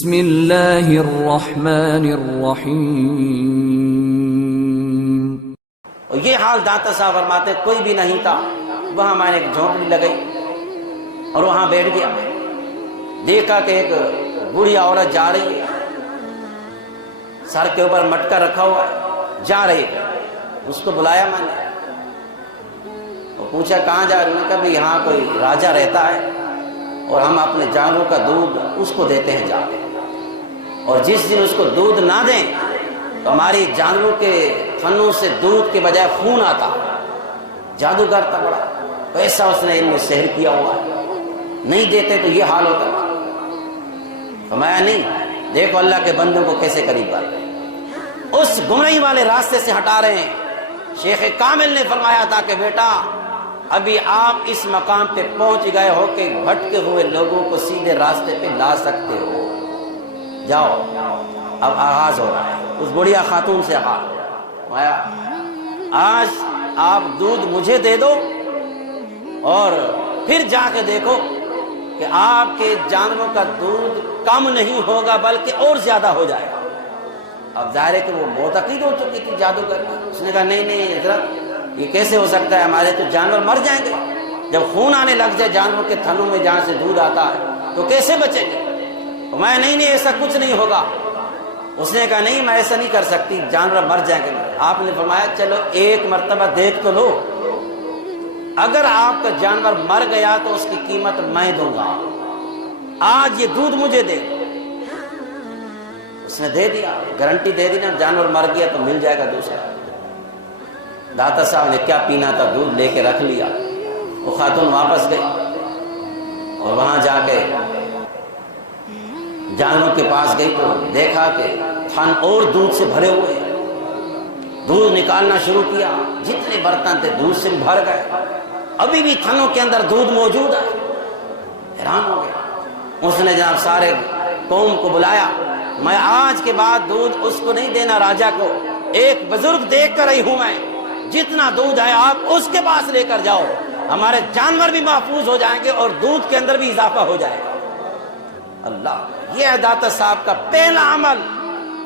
بسم اللہ الرحمن الرحیم۔ اور یہ حال داتا صاحب فرماتے کوئی بھی نہیں تھا، وہاں میں نے ایک جھونپڑی لگائی اور وہاں بیٹھ گیا، دیکھا کہ ایک بوڑھی عورت جا رہی ہے، سر کے اوپر مٹکا رکھا ہوا ہے، جا رہی ہے۔ اس کو بلایا میں نے اور پوچھا کہاں جا رہی ہے؟ کہ بھائی یہاں کوئی راجہ رہتا ہے اور ہم اپنے جانوروں کا دودھ اس کو دیتے ہیں جا کے، اور جس دن اس کو دودھ نہ دیں تو ہماری جانوروں کے تھنوں سے دودھ کے بجائے خون آتا۔ جادوگر تھا بڑا، پیسہ اس نے ان میں سحر کیا ہوا ہے، نہیں دیتے تو یہ حال ہوتا۔ فرمایا نہیں، دیکھو اللہ کے بندوں کو کیسے قریب آ رہے ہیں، اس گمراہی والے راستے سے ہٹا رہے ہیں۔ شیخ کامل نے فرمایا تھا کہ بیٹا ابھی آپ اس مقام پہ پہنچ گئے ہو کہ بھٹکے ہوئے لوگوں کو سیدھے راستے پہ لا سکتے ہو، جاؤ اب آغاز ہو رہا ہے۔ اس بڑھیا خاتون سے حال آج آپ دودھ مجھے دے دو اور پھر جا کے دیکھو کہ آپ کے جانوروں کا دودھ کم نہیں ہوگا بلکہ اور زیادہ ہو جائے گا۔ اب ظاہر ہے کہ وہ بہت عقید ہو چکی تھی جادوگر کی۔ اس نے کہا نہیں حضرت یہ کیسے ہو سکتا ہے، ہمارے تو جانور مر جائیں گے، جب خون آنے لگ جائے جانوروں کے تھنوں میں جہاں سے دودھ آتا ہے تو کیسے بچیں گے؟ میں نہیں ایسا کچھ نہیں ہوگا۔ اس نے کہا نہیں میں ایسا نہیں کر سکتی، جانور مر جائیں گے۔ آپ نے فرمایا چلو ایک مرتبہ دیکھ تو لو، اگر آپ کا جانور مر گیا تو اس کی قیمت میں دوں گا، آج یہ دودھ مجھے دے۔ اس نے دے دیا، گارنٹی دے دی نا، جانور مر گیا تو مل جائے گا دوسرا۔ داتا صاحب نے کیا پینا تھا دودھ لے کے رکھ لیا۔ وہ خاتون واپس گئی اور وہاں جا کے جانوروں کے پاس گئی تو دیکھا کہ تھن اور دودھ سے بھرے ہوئے، دودھ نکالنا شروع کیا، جتنے برتن تھے دودھ سے بھر گئے، ابھی بھی تھنوں کے اندر دودھ موجود ہے۔ حیران ہو گئے۔ اس نے جناب سارے قوم کو بلایا، میں آج کے بعد دودھ اس کو نہیں دینا راجہ کو، ایک بزرگ دیکھ کر رہی ہوں میں، جتنا دودھ ہے آپ اس کے پاس لے کر جاؤ، ہمارے جانور بھی محفوظ ہو جائیں گے اور دودھ کے اندر بھی اضافہ ہو جائے گا۔ اللہ، یہ ہے داتا صاحب کا پہلا عمل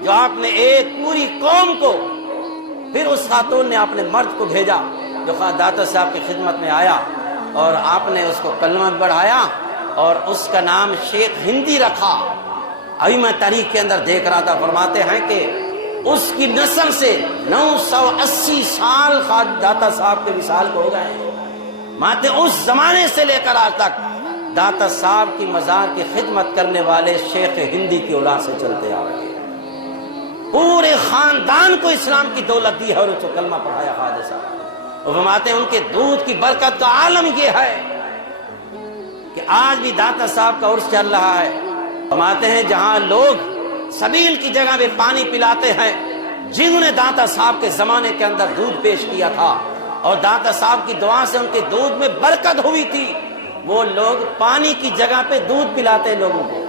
جو آپ نے ایک پوری قوم کو۔ پھر اس خاتون نے اپنے مرد کو بھیجا جو داتا صاحب کی خدمت میں آیا اور آپ نے اس کو کلمہ بڑھایا اور اس کا نام شیخ ہندی رکھا۔ ابھی میں تاریخ کے اندر دیکھ رہا تھا، فرماتے ہیں کہ اس کی نسل سے 980 سال داتا صاحب کے وصال کو ہو گئے ہیں۔ ماتے اس زمانے سے لے کر آج تک داتا صاحب کی مزار کی خدمت کرنے والے شیخ ہندی کی اولاد سے چلتے آ رہے ہیں۔ پورے خاندان کو اسلام کی دولت دی ہے اور اس کو کلمہ پڑھایا خواجہ صاحب۔ اور فرماتے ہیں ان کے دودھ کی برکت کا عالم یہ ہے کہ آج بھی داتا صاحب کا عرس چل رہا ہے۔ فرماتے ہیں جہاں لوگ سبیل کی جگہ میں پانی پلاتے ہیں، جنہوں نے داتا صاحب کے زمانے کے اندر دودھ پیش کیا تھا اور داتا صاحب کی دعا سے ان کے دودھ میں برکت ہوئی تھی، وہ لوگ پانی کی جگہ پہ دودھ پلاتے ہیں لوگوں کو۔